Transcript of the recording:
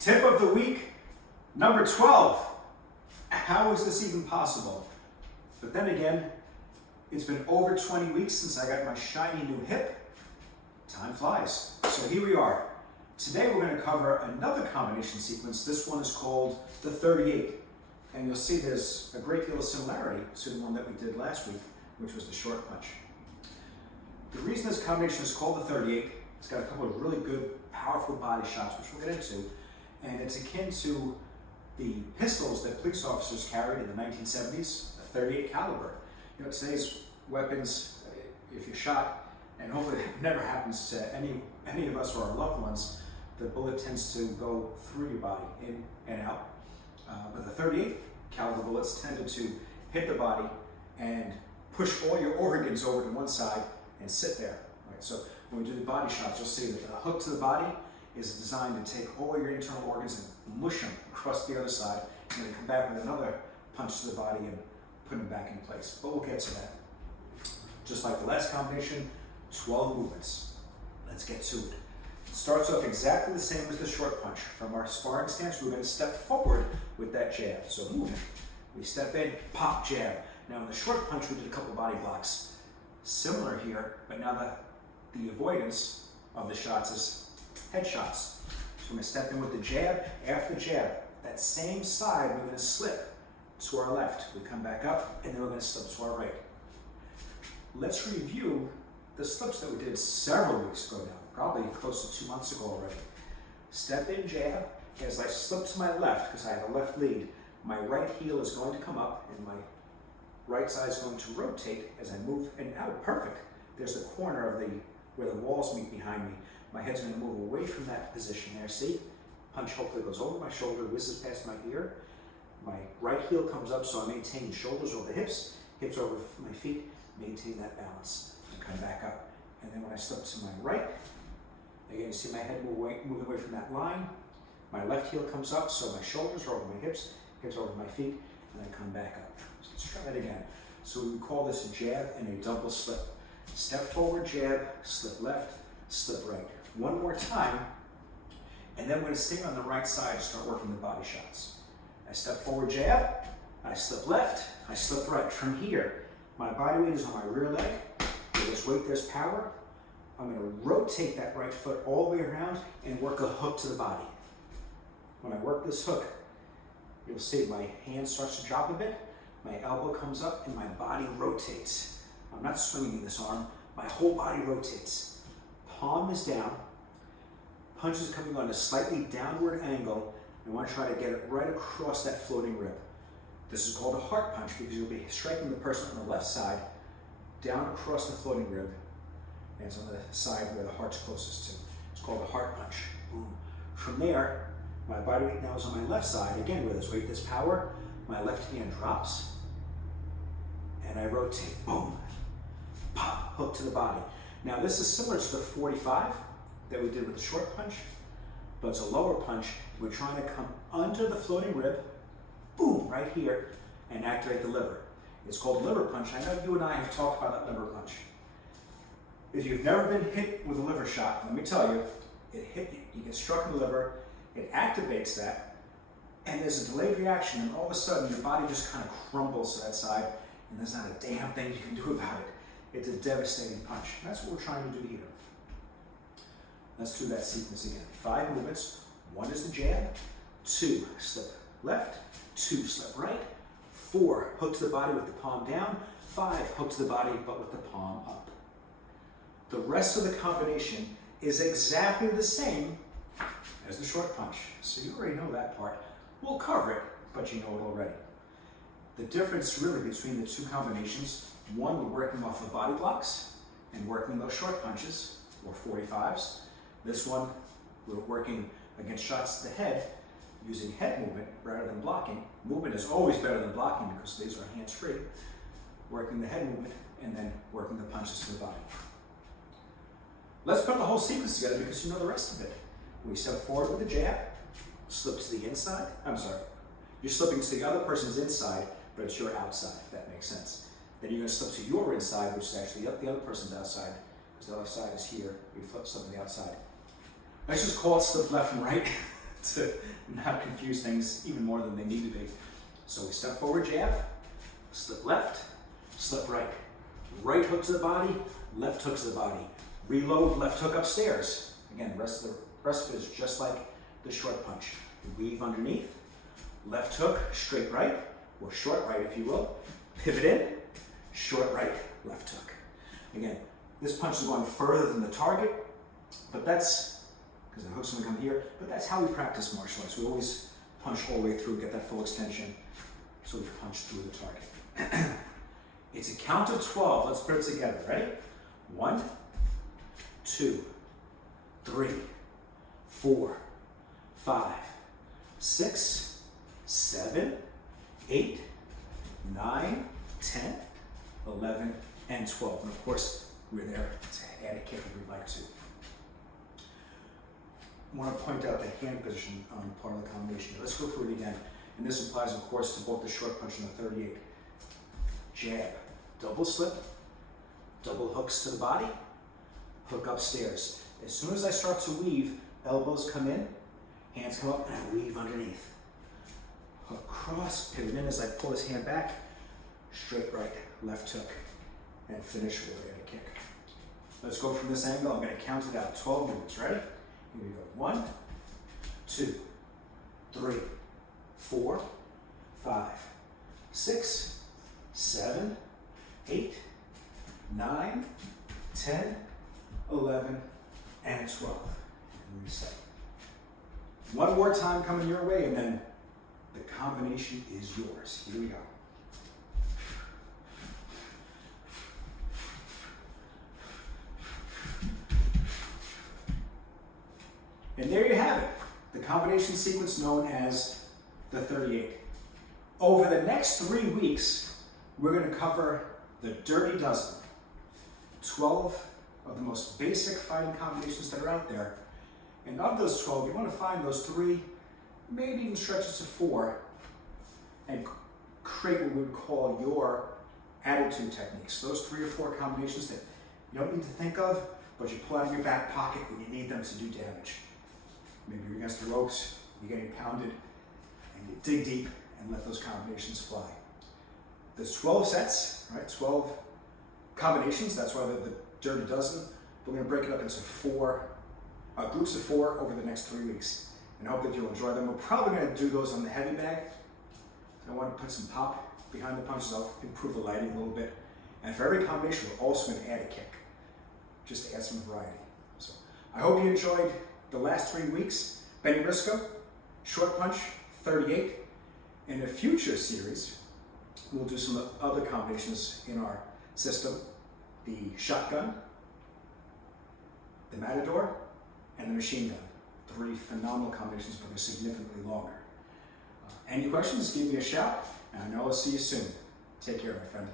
Tip of the week, number 12. How is this even possible? But then again, it's been over 20 weeks since I got my shiny new hip. Time flies. So here we are. Today we're going to cover another combination sequence. This one is called the 38. And you'll see there's a great deal of similarity to the one that we did last week, which was the short punch. The reason this combination is called the 38, it's got a couple of really good, powerful body shots, which we'll get into. And it's akin to the pistols that police officers carried in the 1970s, the 38 caliber. You know, today's weapons, if you're shot, and hopefully it never happens to any of us or our loved ones, the bullet tends to go through your body, in and out. But the 38 caliber bullets tended to hit the body and push all your organs over to one side and sit there. Right? So when we do the body shots, you'll see that the hook to the body is designed to take all your internal organs and mush them across the other side, and then come back with another punch to the body and put them back in place. But we'll get to that. Just like the last combination, 12 movements. Let's get to it. It starts off exactly the same as the short punch. From our sparring stance, we're going to step forward with that jab. So movement. We step in, pop, jab. Now in the short punch, we did a couple body blocks. Similar here, but now the avoidance of the shots is head shots. So we're going to step in with the jab. After the jab, that same side, we're going to slip to our left. We come back up, and then we're going to slip to our right. Let's review the slips that we did several weeks ago now, probably close to 2 months ago already. Step in, jab. As I slip to my left, because I have a left lead, my right heel is going to come up, and my right side is going to rotate as I move and out. Perfect. There's the corner of where the walls meet behind me. My head's going to move away from that position there. See? Punch hopefully goes over my shoulder, whizzes past my ear. My right heel comes up, so I maintain the shoulders over the hips over my feet, maintain that balance. And come back up. And then when I slip to my right, again, you see my head moving away from that line. My left heel comes up, so my shoulders are over my hips over my feet, and I come back up. So let's try that again. So we call this a jab and a double slip. Step forward, jab, slip left, slip right. One more time, and then we're going to stay on the right side and start working the body shots. I step forward, jab, I slip left, I slip right. From here, my body weight is on my rear leg. Where there's weight, there's power. I'm going to rotate that right foot all the way around and work a hook to the body. When I work this hook, you'll see my hand starts to drop a bit, my elbow comes up, and my body rotates. I'm not swinging this arm, my whole body rotates. Palm is down, punch is coming on a slightly downward angle. I want to try to get it right across that floating rib. This is called a heart punch because you'll be striking the person on the left side, down across the floating rib, and it's on the side where the heart's closest to. It's called a heart punch. Boom. From there, my body weight now is on my left side. Again, where there's weight, there's power. My left hand drops, and I rotate. Boom. Pop. Hook to the body. Now this is similar to the 45 that we did with the short punch, but it's a lower punch. We're trying to come under the floating rib, boom, right here, and activate the liver. It's called liver punch. I know you and I have talked about that liver punch. If you've never been hit with a liver shot, let me tell you, it hit you. You get struck in the liver, it activates that, and there's a delayed reaction, and all of a sudden your body just kind of crumbles to that side, and there's not a damn thing you can do about it. It's a devastating punch. That's what we're trying to do here. Let's do that sequence again. 5 movements. 1 is the jab. 2, slip left. 2, slip right. 4, hook to the body with the palm down. 5, hook to the body but with the palm up. The rest of the combination is exactly the same as the short punch. So you already know that part. We'll cover it, but you know it already. The difference really between the two combinations, one, we're working off of body blocks and working those short punches, or 45s. This one, we're working against shots to the head using head movement rather than blocking. Movement is always better than blocking because these are hands-free. Working the head movement and then working the punches to the body. Let's put the whole sequence together because you know the rest of it. We step forward with the jab, slip to the inside. I'm sorry. You're slipping to the other person's inside, but it's your outside, if that makes sense. Then you're going to slip to your inside, which is actually the other person's outside, because the other side is here. You flip slip to the outside. Let's just call it slip left and right. to not confuse things even more than they need to be. So we step forward, jab, slip left, slip right. Right hook to the body, left hook to the body. Reload, left hook upstairs. Again, the rest of it is just like the short punch. Weave underneath, left hook, straight right, or short right if you will. Pivot in, short right, left hook. Again, this punch is going further than the target, but that's, because the hook's gonna come here, but that's how we practice martial arts. We always punch all the way through, get that full extension, so we punch through the target. It's a count of 12. Let's put it together. Ready? 1, 2, 3, 4, 5, 6, 7, 8, 9, 10, 11, and 12. And of course, we're there to add a kick if we'd like to. I want to point out the hand position on part of the combination. Let's go through it again. And this applies, of course, to both the short punch and the 38. Jab, double slip, double hooks to the body, hook upstairs. As soon as I start to weave, elbows come in, hands come up, and I weave underneath. Hook cross, pivot in as I pull his hand back, straight right, left hook, and finish with a kick. Let's go from this angle. I'm going to count it out. 12 moves. Ready? Here we go. 1, 2, 3, 4, 5, 6, 7, 8, 9, 10, 11, and 12. And reset. One more time coming your way, and then the combination is yours. Here we go. And there you have it, the combination sequence known as the 38. Over the next 3 weeks, we're going to cover the Dirty Dozen, 12 of the most basic fighting combinations that are out there. And of those 12, you want to find those 3, maybe even stretches to 4, and create what we would call your attitude techniques. Those 3 or 4 combinations that you don't need to think of, but you pull out of your back pocket when you need them to do damage. Maybe you're against the ropes, you're getting pounded, and you dig deep and let those combinations fly. There's 12 sets, right? 12 combinations. That's why the Dirty Dozen. We're going to break it up into 4 groups of 4 over the next 3 weeks, and I hope that you'll enjoy them. We're probably going to do those on the heavy bag. I want to put some pop behind the punches. I'll improve the lighting a little bit, and for every combination, we're also going to add a kick, just to add some variety. So I hope you enjoyed the last 3 weeks. Benny Briscoe, short punch, 38. In a future series, we'll do some other combinations in our system. The shotgun, the matador, and the machine gun. 3 phenomenal combinations, but they're significantly longer. Any questions, give me a shout, and I know I'll see you soon. Take care, my friend.